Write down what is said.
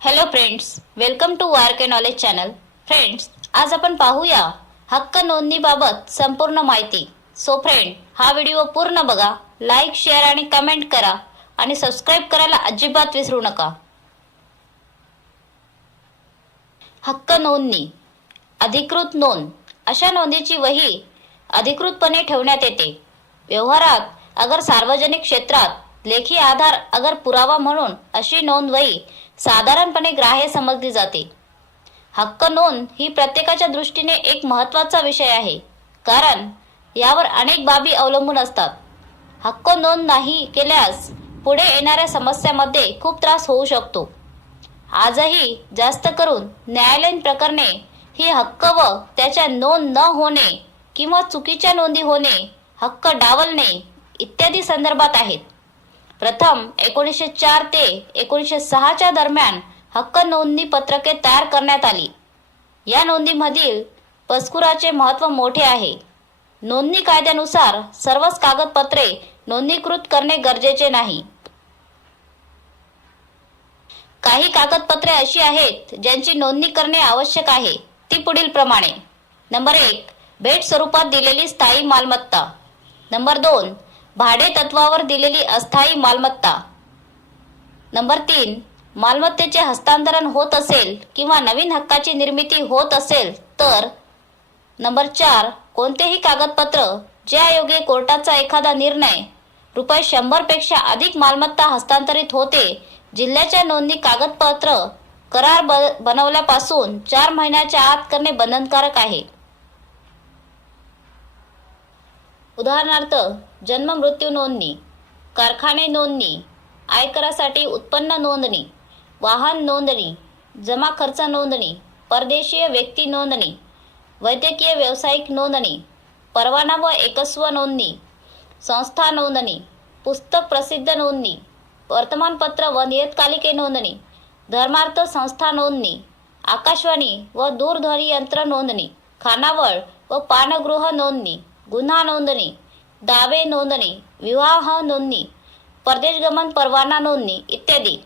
Hello friends welcome to R K knowledge channel friends आज आपण पाहूया हक्क नोंदणीबाबत संपूर्ण माहिती. सो फ्रेंड हा व्हिडिओ पूर्ण बघा लाईक शेअर आणि कमेंट करा आणि सबस्क्राईब करायला अजिबात विसरू नका. हक्क नोंदणी अधिकृत नोंद. अशा नोंदीची वही अधिकृतपणे ठेवण्यात येते. व्यवहारात अगर सार्वजनिक क्षेत्रात लेखी आधार अगर पुरावा म्हणून अशी नोंद वही साधारणपणे ग्राह्य समजली जाते. हक्क नोंद ही प्रत्येकाच्या दृष्टीने एक महत्त्वाचा विषय आहे. कारण यावर अनेक बाबी अवलंबून असतात. हक्क नोंद नाही केल्यास पुढे येणाऱ्या समस्यामध्ये खूप त्रास होऊ शकतो. आजही जास्त करून न्यायालयीन प्रकरणे ही हक्क व त्याच्या नोंद न होणे किंवा चुकीच्या नोंदी होणे हक्क डावलणे इत्यादी संदर्भात आहेत. प्रथम एकोणीसशे चार ते एकोणीसशे सहाच्या दरम्यान हक्क नोंदणी पत्रके तयार करण्यात आली. या नोंदीमधील मजकुराचे महत्त्व मोठे आहे. नोंदणी कायद्यानुसार सर्वच कागदपत्रे नोंदणीकृत करणे गरजेचे नाही. काही कागदपत्रे अशी आहेत ज्यांची नोंदणी करणे आवश्यक आहे ती पुढील प्रमाणे. नंबर एक भेट स्वरूपात दिलेली स्थायी मालमत्ता. नंबर दोन भाडे तत्वावर दिलेली अस्थायी मालमत्ता. नंबर तीन मालमत्तेचे हस्तांतरण होत असेल किंवा नवीन हक्काची निर्मिती होत असेल तर. नंबर चार कोणतेही कागदपत्र ज्यायोगे कोर्टाचा एखादा निर्णय रुपये शंभरपेक्षा अधिक मालमत्ता हस्तांतरित होते जिल्ह्याच्या नोंदणी कागदपत्र करार ब बनवल्यापासून चार महिन्याच्या आत करणे बंधनकारक आहे. उदाहरणार्थ जन्म मृत्यू नोंदणी कारखाने नोंदणी आयकरासाठी उत्पन्न नोंदणी वाहन नोंदणी जमा खर्च नोंदणी परदेशीय व्यक्ती नोंदणी वैद्यकीय व्यावसायिक नोंदणी परवाना व एकस्व नोंदणी संस्था नोंदणी पुस्तक प्रसिद्ध नोंदणी वर्तमानपत्र व नियतकालिके नोंदणी धर्मार्थ संस्था नोंदणी आकाशवाणी व दूरध्वनी यंत्र नोंदणी खानावळ व पानगृह नोंदणी गुन्हा नोंदणी दावे नोंदणी विवाह नोंदणी परदेशगमन परवाना नोंदणी इत्यादी.